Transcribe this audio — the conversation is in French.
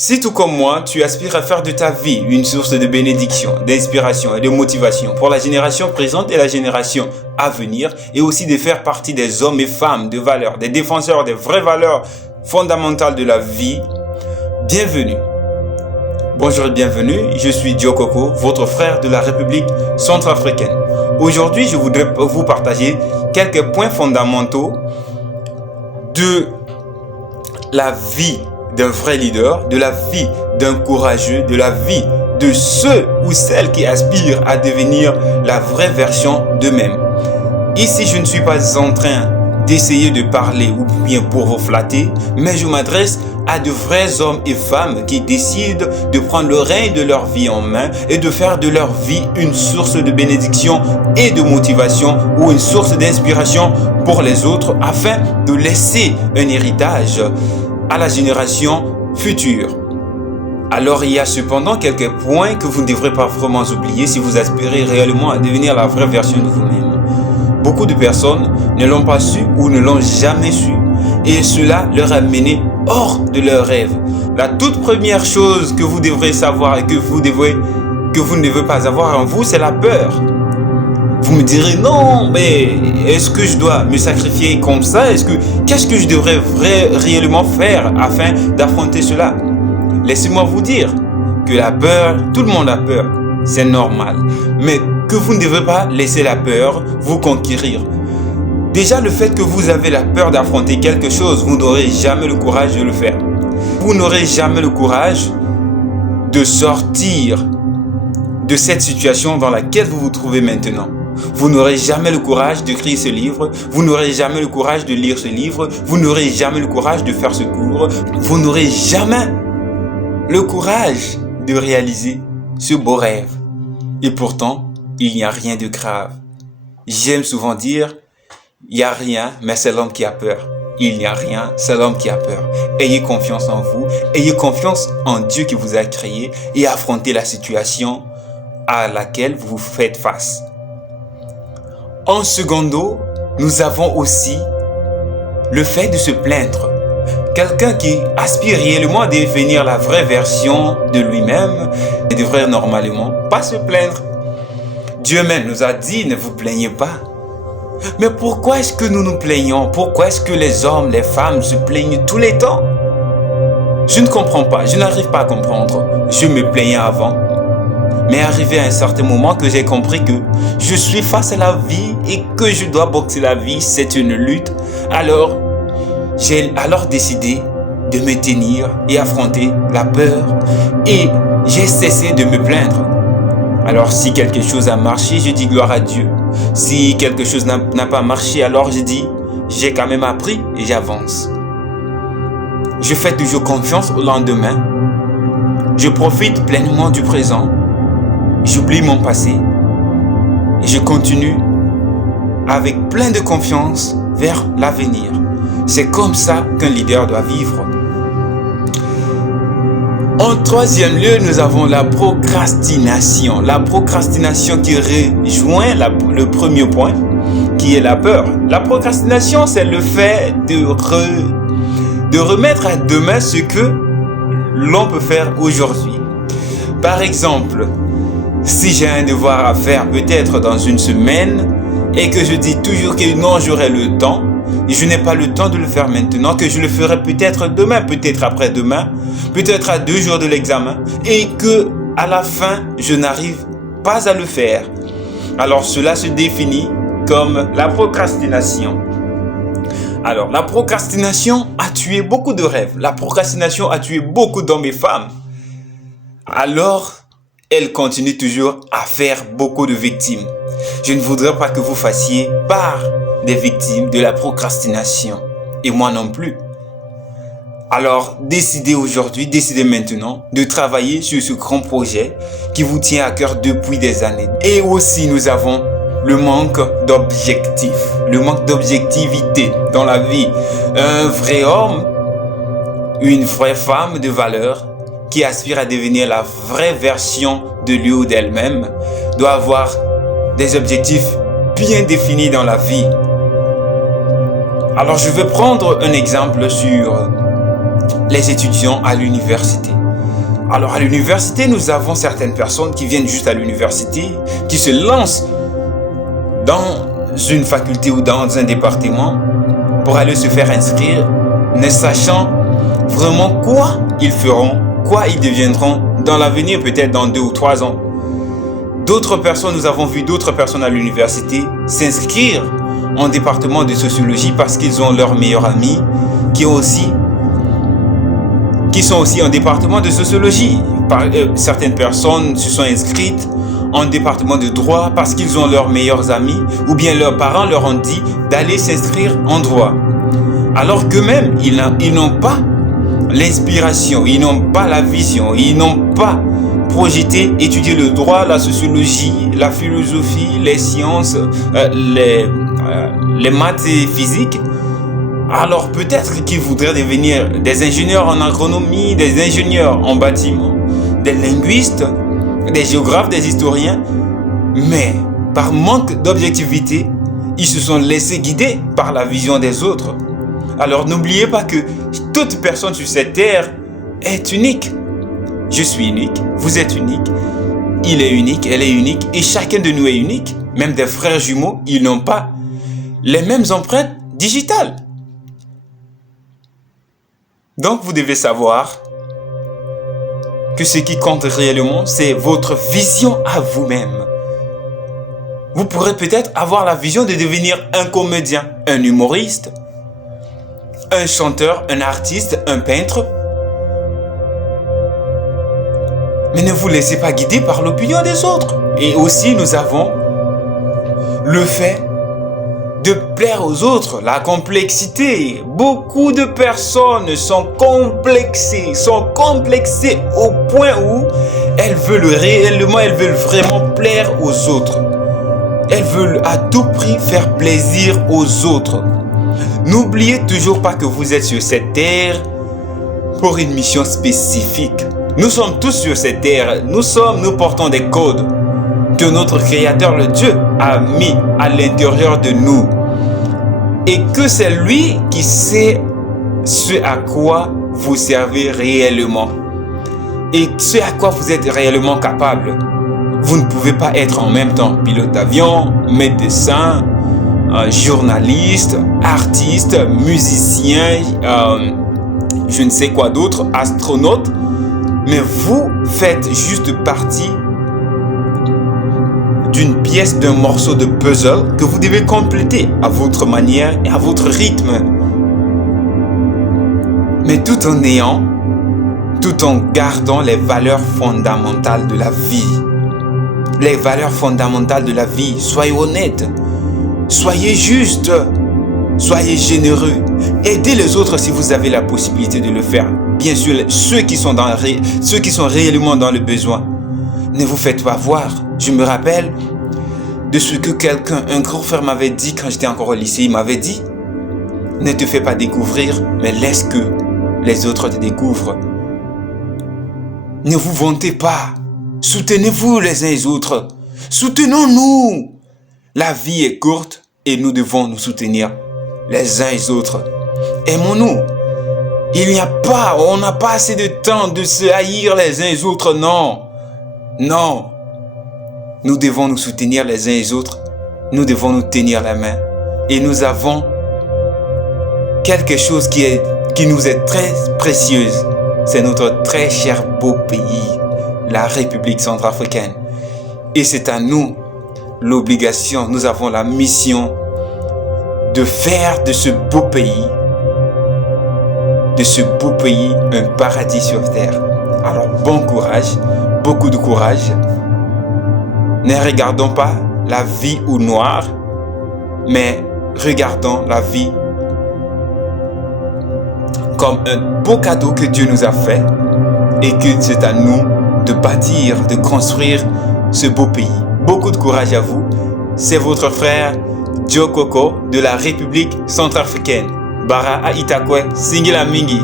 Si tout comme moi, tu aspires à faire de ta vie une source de bénédiction, d'inspiration et de motivation pour la génération présente et la génération à venir, et aussi de faire partie des hommes et femmes de valeur, des défenseurs des vraies valeurs fondamentales de la vie, bienvenue. Bonjour et bienvenue, je suis Diokoko, votre frère de la République centrafricaine. Aujourd'hui, je voudrais vous partager quelques points fondamentaux de la vie d'un vrai leader, de la vie d'un courageux, de la vie de ceux ou celles qui aspirent à devenir la vraie version d'eux-mêmes. Ici, je ne suis pas en train d'essayer de parler ou bien pour vous flatter, mais je m'adresse à de vrais hommes et femmes qui décident de prendre le règne de leur vie en main et de faire de leur vie une source de bénédiction et de motivation ou une source d'inspiration pour les autres afin de laisser un héritage à la génération future. Alors il y a cependant quelques points que vous ne devrez pas vraiment oublier si vous aspirez réellement à devenir la vraie version de vous-même. Beaucoup de personnes ne l'ont pas su ou ne l'ont jamais su et cela leur a mené hors de leurs rêves. La toute première chose que vous devrez savoir et que vous ne devez pas avoir en vous, c'est la peur. Vous me direz non, mais est-ce que je dois me sacrifier comme ça? Qu'est-ce que je devrais réellement faire afin d'affronter cela? Laissez-moi vous dire que la peur, tout le monde a peur, c'est normal. Mais que vous ne devez pas laisser la peur vous conquérir. Déjà, le fait que vous avez la peur d'affronter quelque chose, vous n'aurez jamais le courage de le faire. Vous n'aurez jamais le courage de sortir de cette situation dans laquelle vous vous trouvez maintenant. Vous n'aurez jamais le courage d'écrire ce livre, vous n'aurez jamais le courage de lire ce livre, vous n'aurez jamais le courage de faire ce cours, vous n'aurez jamais le courage de réaliser ce beau rêve. Et pourtant, il n'y a rien de grave. J'aime souvent dire, il n'y a rien, mais c'est l'homme qui a peur. Il n'y a rien, c'est l'homme qui a peur. Ayez confiance en vous, ayez confiance en Dieu qui vous a créé et affrontez la situation à laquelle vous faites face. En secondo, nous avons aussi le fait de se plaindre. Quelqu'un qui aspire réellement à devenir la vraie version de lui-même devrait normalement pas se plaindre. Dieu même nous a dit, ne vous plaignez pas. Mais pourquoi est-ce que nous nous plaignons? Pourquoi est-ce que les hommes, les femmes se plaignent tous les temps? Je ne comprends pas, je n'arrive pas à comprendre. Je me plaignais avant. Mais arrivé à un certain moment que j'ai compris que je suis face à la vie et que je dois boxer la vie, c'est une lutte. Alors, j'ai décidé de me tenir et affronter la peur et j'ai cessé de me plaindre. Alors si quelque chose a marché, je dis gloire à Dieu. Si quelque chose n'a pas marché, alors je dis j'ai quand même appris et j'avance. Je fais toujours confiance au lendemain. Je profite pleinement du présent. J'oublie mon passé et je continue avec plein de confiance vers l'avenir. C'est comme ça qu'un leader doit vivre. En troisième lieu, nous avons la procrastination. La procrastination qui rejoint le premier point, qui est la peur. La procrastination, c'est le fait de remettre à demain ce que l'on peut faire aujourd'hui. Par exemple, si j'ai un devoir à faire peut-être dans une semaine et que je dis toujours que non, j'aurai le temps, et je n'ai pas le temps de le faire maintenant, que je le ferai peut-être demain, peut-être après-demain, peut-être à 2 jours de l'examen, et que à la fin, je n'arrive pas à le faire. Alors cela se définit comme la procrastination. Alors la procrastination a tué beaucoup de rêves. La procrastination a tué beaucoup d'hommes et femmes. Alors, elle continue toujours à faire beaucoup de victimes. Je ne voudrais pas que vous fassiez part des victimes de la procrastination. Et moi non plus. Alors, décidez aujourd'hui, décidez maintenant de travailler sur ce grand projet qui vous tient à cœur depuis des années. Et aussi, nous avons le manque d'objectifs, le manque d'objectivité dans la vie. Un vrai homme, une vraie femme de valeur qui aspire à devenir la vraie version de lui ou d'elle-même doit avoir des objectifs bien définis dans la vie. Alors je vais prendre un exemple sur les étudiants à l'université. Alors à l'université, nous avons certaines personnes qui viennent juste à l'université, qui se lancent dans une faculté ou dans un département pour aller se faire inscrire, ne sachant vraiment quoi ils feront, quoi ils deviendront dans l'avenir, peut-être dans 2 ou 3 ans. D'autres personnes, nous avons vu d'autres personnes à l'université s'inscrire en département de sociologie parce qu'ils ont leurs meilleurs amis qui sont aussi en département de sociologie. Certaines personnes se sont inscrites en département de droit parce qu'ils ont leurs meilleurs amis ou bien leurs parents leur ont dit d'aller s'inscrire en droit. Alors qu'eux-mêmes, ils n'ont pas l'inspiration, ils n'ont pas la vision, ils n'ont pas projeté étudier le droit, la sociologie, la philosophie, les sciences, les maths et physique. Alors peut-être qu'ils voudraient devenir des ingénieurs en agronomie, des ingénieurs en bâtiment, des linguistes, des géographes, des historiens. Mais par manque d'objectivité, ils se sont laissés guider par la vision des autres. Alors n'oubliez pas que toute personne sur cette terre est unique. Je suis unique, vous êtes unique, il est unique, elle est unique et chacun de nous est unique. Même des frères jumeaux, ils n'ont pas les mêmes empreintes digitales. Donc vous devez savoir que ce qui compte réellement, c'est votre vision à vous-même. Vous pourrez peut-être avoir la vision de devenir un comédien, un humoriste, un chanteur, un artiste, un peintre. Mais ne vous laissez pas guider par l'opinion des autres. Et aussi, nous avons le fait de plaire aux autres, la complexité. Beaucoup de personnes sont complexées au point où elles veulent vraiment plaire aux autres. Elles veulent à tout prix faire plaisir aux autres. N'oubliez toujours pas que vous êtes sur cette terre pour une mission spécifique. Nous sommes tous sur cette terre, nous portons des codes que notre Créateur, le Dieu, a mis à l'intérieur de nous. Et que c'est lui qui sait ce à quoi vous servez réellement. Et ce à quoi vous êtes réellement capable. Vous ne pouvez pas être en même temps pilote d'avion, médecin, journaliste, artiste, musicien, je ne sais quoi d'autre, astronaute. Mais vous faites juste partie d'une pièce, d'un morceau de puzzle que vous devez compléter à votre manière et à votre rythme. Mais tout en gardant les valeurs fondamentales de la vie. Les valeurs fondamentales de la vie. Soyez honnête. Soyez juste. Soyez généreux. Aidez les autres si vous avez la possibilité de le faire. Bien sûr, ceux qui sont réellement dans le besoin. Ne vous faites pas voir. Je me rappelle de ce que un grand frère m'avait dit quand j'étais encore au lycée. Il m'avait dit, ne te fais pas découvrir, mais laisse que les autres te découvrent. Ne vous vantez pas. Soutenez-vous les uns les autres. Soutenons-nous. La vie est courte et nous devons nous soutenir les uns les autres. Aimons-nous. On n'a pas assez de temps de se haïr les uns les autres, non. Non. Nous devons nous soutenir les uns les autres. Nous devons nous tenir la main. Et nous avons quelque chose qui nous est très précieuse. C'est notre très cher beau pays, la République centrafricaine. Et c'est à nous l'obligation, nous avons la mission de faire de ce beau pays un paradis sur terre. Alors bon courage, beaucoup de courage. Ne regardons pas la vie au noir, mais regardons la vie comme un beau cadeau que Dieu nous a fait et que c'est à nous de bâtir, de construire ce beau pays. Beaucoup de courage à vous. C'est votre frère Joe Coco de la République centrafricaine. Bara Aitakwe, Singila Mingi.